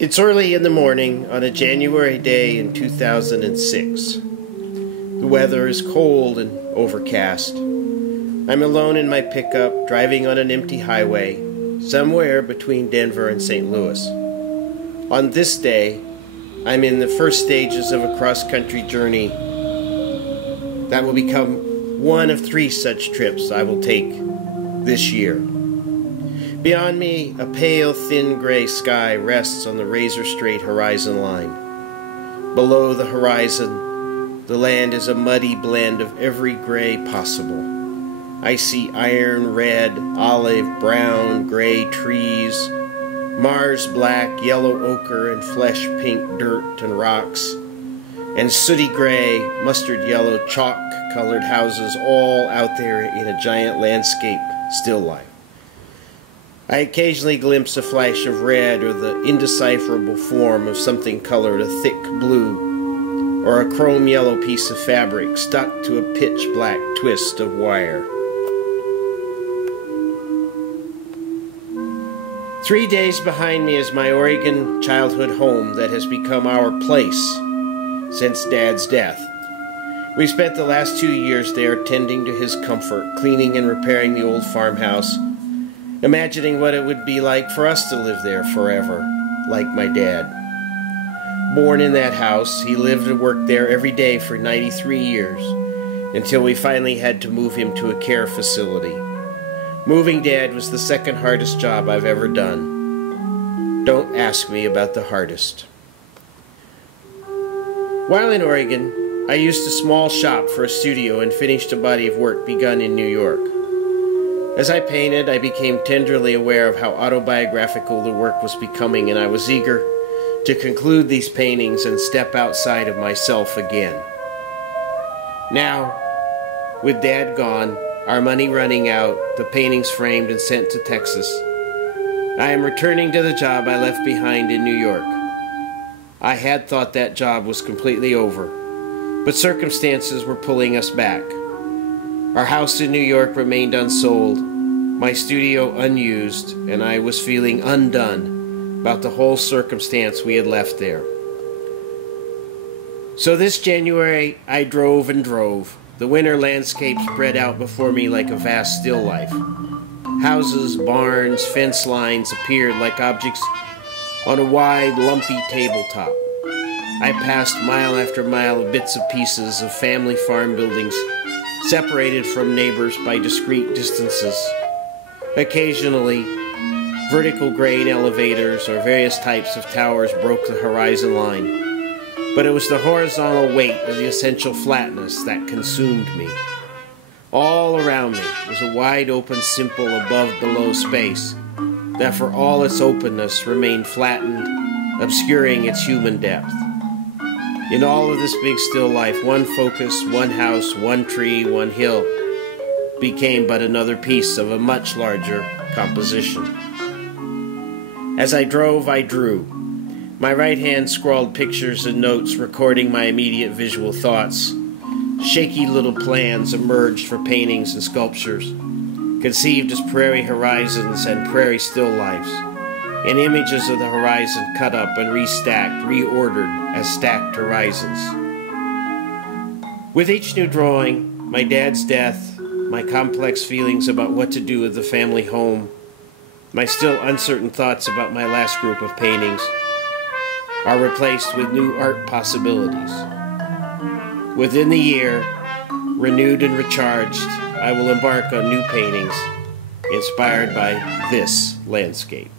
It's early in the morning on a January day in 2006. The weather is cold and overcast. I'm alone in my pickup, driving on an empty highway, somewhere between Denver and St. Louis. On this day, I'm in the first stages of a cross-country journey that will become one of 3 such trips I will take this year. Beyond me, a pale, thin gray sky rests on the razor-straight horizon line. Below the horizon, the land is a muddy blend of every gray possible. I see iron red, olive, brown, gray trees, Mars black, yellow ochre, and flesh pink dirt and rocks, and sooty gray, mustard yellow, chalk-colored houses all out there in a giant landscape still life. I occasionally glimpse a flash of red or the indecipherable form of something colored a thick blue, or a chrome yellow piece of fabric stuck to a pitch black twist of wire. 3 days behind me is my Oregon childhood home that has become our place since Dad's death. We spent the last 2 years there tending to his comfort, cleaning and repairing the old farmhouse, imagining what it would be like for us to live there forever, like my dad. Born in that house, he lived and worked there every day for 93 years, until we finally had to move him to a care facility. Moving Dad was the second hardest job I've ever done. Don't ask me about the hardest. While in Oregon, I used a small shop for a studio and finished a body of work begun in New York. As I painted, I became tenderly aware of how autobiographical the work was becoming, and I was eager to conclude these paintings and step outside of myself again. Now, with Dad gone, our money running out, the paintings framed and sent to Texas, I am returning to the job I left behind in New York. I had thought that job was completely over, but circumstances were pulling us back. Our house in New York remained unsold, my studio unused, and I was feeling undone about the whole circumstance we had left there. So this January, I drove and drove. The winter landscape spread out before me like a vast still life. Houses, barns, fence lines appeared like objects on a wide, lumpy tabletop. I passed mile after mile of bits and pieces of family farm buildings, separated from neighbors by discrete distances. Occasionally, vertical grain elevators or various types of towers broke the horizon line, but it was the horizontal weight of the essential flatness that consumed me. All around me was a wide open, simple above-below space that for all its openness remained flattened, obscuring its human depth. In all of this big still life, one focus, one house, one tree, one hill became but another piece of a much larger composition. As I drove, I drew. My right hand scrawled pictures and notes recording my immediate visual thoughts. Shaky little plans emerged for paintings and sculptures, conceived as prairie horizons and prairie still lifes, and images of the horizon cut up and restacked, reordered as stacked horizons. With each new drawing, my dad's death, my complex feelings about what to do with the family home, my still uncertain thoughts about my last group of paintings, are replaced with new art possibilities. Within the year, renewed and recharged, I will embark on new paintings inspired by this landscape.